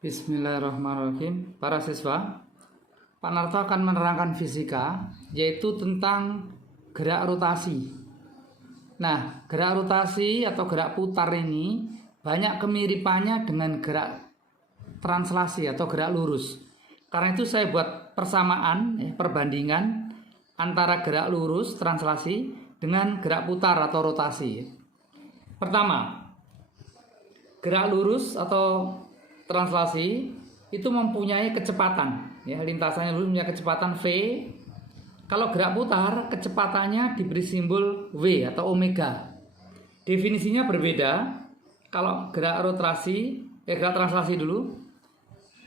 Bismillahirrahmanirrahim. Para siswa, Pak Narto akan menerangkan fisika, yaitu tentang gerak rotasi. Nah, gerak rotasi atau gerak putar ini banyak kemiripannya dengan gerak translasi atau gerak lurus. Karena itu saya buat persamaan, perbandingan antara gerak lurus translasi dengan gerak putar atau rotasi. Pertama, gerak lurus atau translasi itu mempunyai kecepatan, lintasannya lurus punya kecepatan v. Kalau gerak putar, kecepatannya diberi simbol v atau omega. Definisinya berbeda. Kalau gerak rotasi, gerak translasi dulu,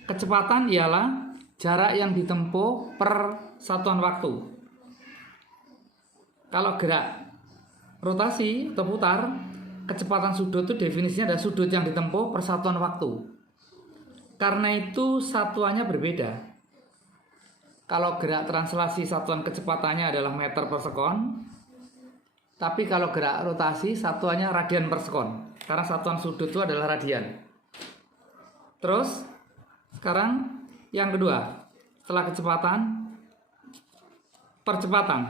kecepatan ialah jarak yang ditempuh per satuan waktu. Kalau gerak rotasi atau putar, kecepatan sudut itu definisinya adalah sudut yang ditempuh per satuan waktu. Karena itu satuannya berbeda. Kalau gerak translasi satuan kecepatannya adalah meter per sekon, tapi kalau gerak rotasi satuannya radian per sekon, karena satuan sudut itu adalah radian. Terus sekarang yang kedua, setelah kecepatan, percepatan.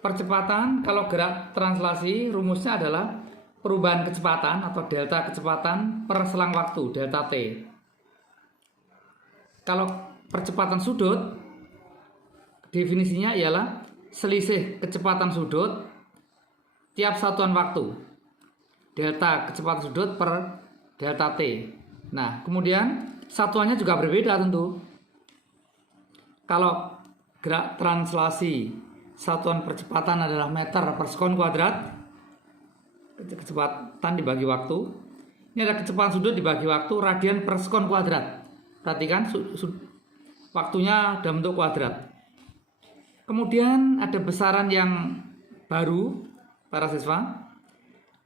Percepatan kalau gerak translasi rumusnya adalah perubahan kecepatan atau delta kecepatan per selang waktu, delta T. Kalau percepatan sudut, definisinya ialah selisih kecepatan sudut tiap satuan waktu, delta kecepatan sudut per delta T. Nah, kemudian satuannya juga berbeda tentu. Kalau gerak translasi, satuan percepatan adalah meter per sekon kuadrat, kecepatan dibagi waktu. Ini ada kecepatan sudut dibagi waktu, radian per sekon kuadrat. Perhatikan waktunya dalam bentuk kuadrat. Kemudian ada besaran yang baru, para siswa.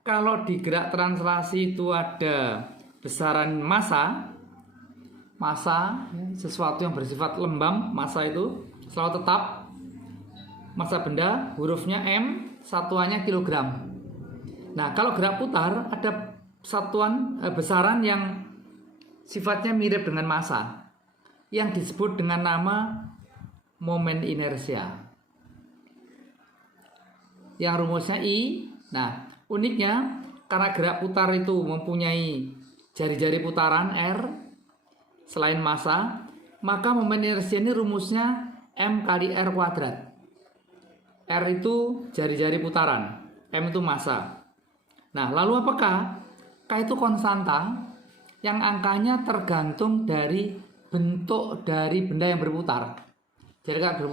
Kalau di gerak translasi itu ada besaran massa, sesuatu yang bersifat lembam, massa itu selalu tetap. Massa benda, hurufnya M, satuannya kilogram. Nah, kalau gerak putar ada satuan besaran yang sifatnya mirip dengan massa, yang disebut dengan nama momen inersia, yang rumusnya I. Nah, uniknya karena gerak putar itu mempunyai jari-jari putaran R selain massa, maka momen inersia ini rumusnya M kali R kuadrat. R itu jari-jari putaran, M itu massa. Nah, lalu apakah? K itu konstanta yang angkanya tergantung dari bentuk dari benda yang berputar. Jadi kalau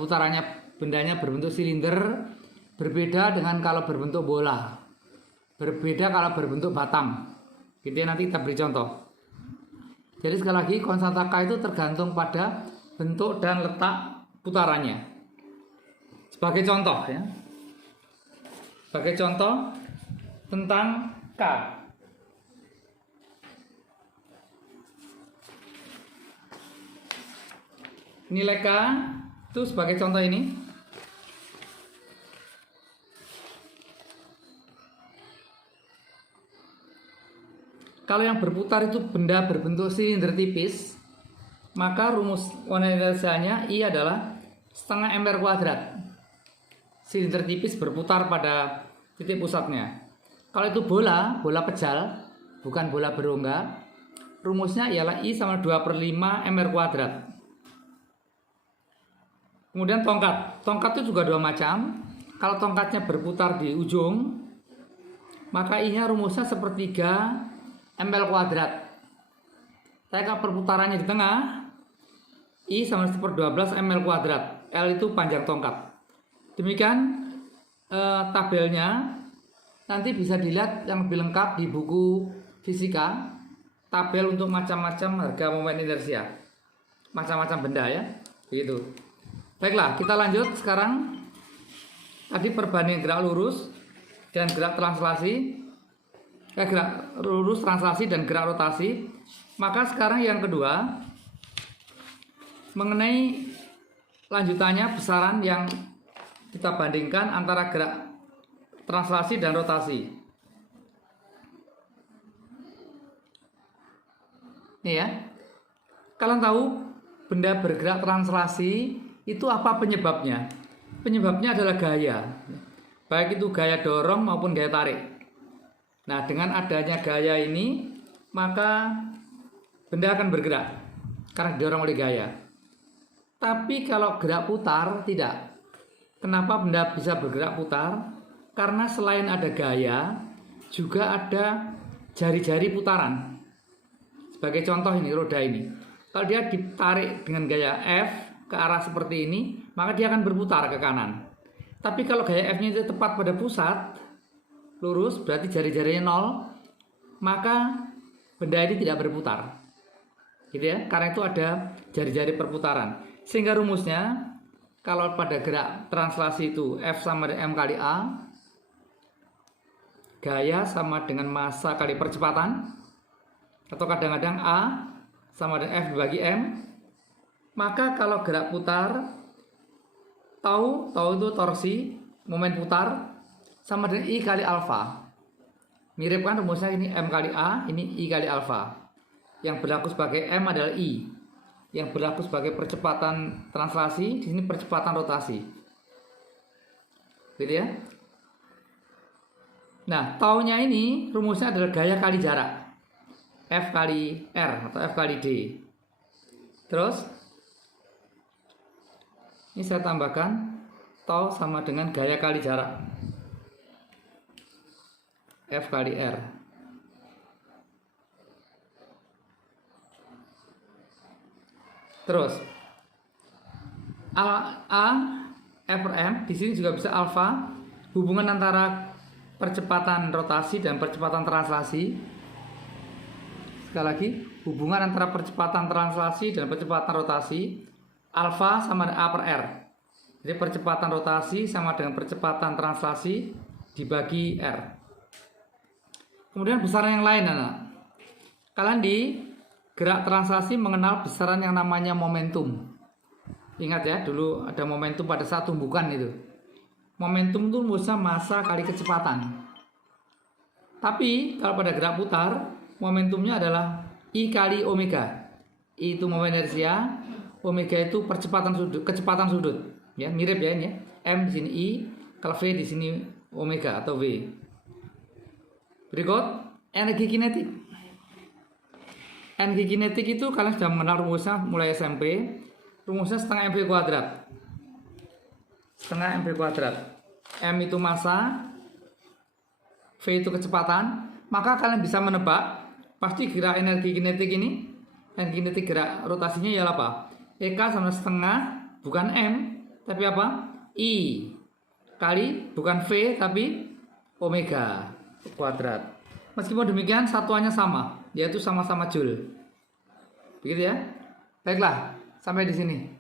bendanya berbentuk silinder, berbeda dengan kalau berbentuk bola, berbeda kalau berbentuk batam. Gitu ya, nanti kita beri contoh. Jadi sekali lagi, konstanta K itu tergantung pada bentuk dan letak putarannya. Sebagai contoh ya. Sebagai contoh tentang K. Nilai K itu sebagai contoh ini. Kalau yang berputar itu benda berbentuk silinder tipis, maka rumus momen inersianya I adalah setengah mr kuadrat. Silinder tipis berputar pada titik pusatnya. Kalau itu bola pejal, bukan bola berongga, rumusnya ialah I sama 2/5 mr kuadrat. Kemudian tongkat itu juga dua macam. Kalau tongkatnya berputar di ujung, maka I-nya rumusnya 1/3 ml kuadrat. Tapi kalau perputarannya di tengah, I sama 1/12 ml kuadrat. L itu panjang tongkat. Demikian tabelnya. Nanti bisa dilihat yang lebih lengkap di buku fisika, tabel untuk macam-macam harga momen inersia, macam-macam benda ya, begitu. Baiklah, kita lanjut sekarang. Tadi perbandingan gerak lurus dan gerak translasi, gerak lurus translasi dan gerak rotasi. Maka sekarang yang kedua, mengenai lanjutannya besaran yang kita bandingkan antara gerak translasi dan rotasi. Nih ya. Kalian tahu benda bergerak translasi itu apa penyebabnya? Penyebabnya adalah gaya. Baik itu gaya dorong maupun gaya tarik. Nah, dengan adanya gaya ini, maka benda akan bergerak karena didorong oleh gaya. Tapi kalau gerak putar, tidak. Kenapa benda bisa bergerak putar? Karena selain ada gaya, juga ada jari-jari putaran. Sebagai contoh ini, roda ini. Kalau dia ditarik dengan gaya F ke arah seperti ini, maka dia akan berputar ke kanan. Tapi kalau gaya F-nya itu tepat pada pusat, lurus, berarti jari-jarinya 0, maka benda ini tidak berputar. Gitu ya, karena itu ada jari-jari perputaran. Sehingga rumusnya, kalau pada gerak translasi itu F sama dengan M kali A, gaya sama dengan massa kali percepatan, atau kadang-kadang A sama dengan F dibagi M, maka kalau gerak putar, tau itu torsi, momen putar, sama dengan I kali alfa. Mirip kan rumusnya, ini M kali A, ini I kali alfa. Yang berlaku sebagai M adalah I. Yang berlaku sebagai percepatan translasi, di sini percepatan rotasi. Gitu ya. Nah, taunya ini rumusnya adalah gaya kali jarak. F kali R atau F kali D. Terus ini saya tambahkan tau sama dengan gaya kali jarak. F kali R. Terus A F per M, di sini juga bisa alfa, hubungan antara percepatan rotasi dan percepatan translasi. Sekali lagi, hubungan antara percepatan translasi dan percepatan rotasi, alfa sama dengan A per R. Jadi percepatan rotasi sama dengan percepatan translasi dibagi R. Kemudian besaran yang lain, anak. Kalian di gerak translasi mengenal besaran yang namanya momentum. Ingat ya, dulu ada momentum pada saat tumbukan itu. Momentum itu rumusnya massa kali kecepatan. Tapi kalau pada gerak putar, momentumnya adalah I kali omega. I itu momen inersia, omega itu percepatan sudut, kecepatan sudut. Ya, mirip ya ini. M di sini I, kalau V di sini omega atau V. Berikut energi kinetik. Energi kinetik itu kalian sudah mengenal rumusnya mulai SMP. Rumusnya setengah mv kuadrat. Setengah mv kuadrat. M itu massa, V itu kecepatan. Maka kalian bisa menebak pasti gerak energi kinetik ini, energi kinetik gerak rotasinya ialah apa? EK sama setengah, bukan M, tapi apa? I kali, bukan V, tapi omega kuadrat. Meskipun demikian satuannya sama, yaitu sama-sama joule. Begitu ya. Baiklah, sampai di sini.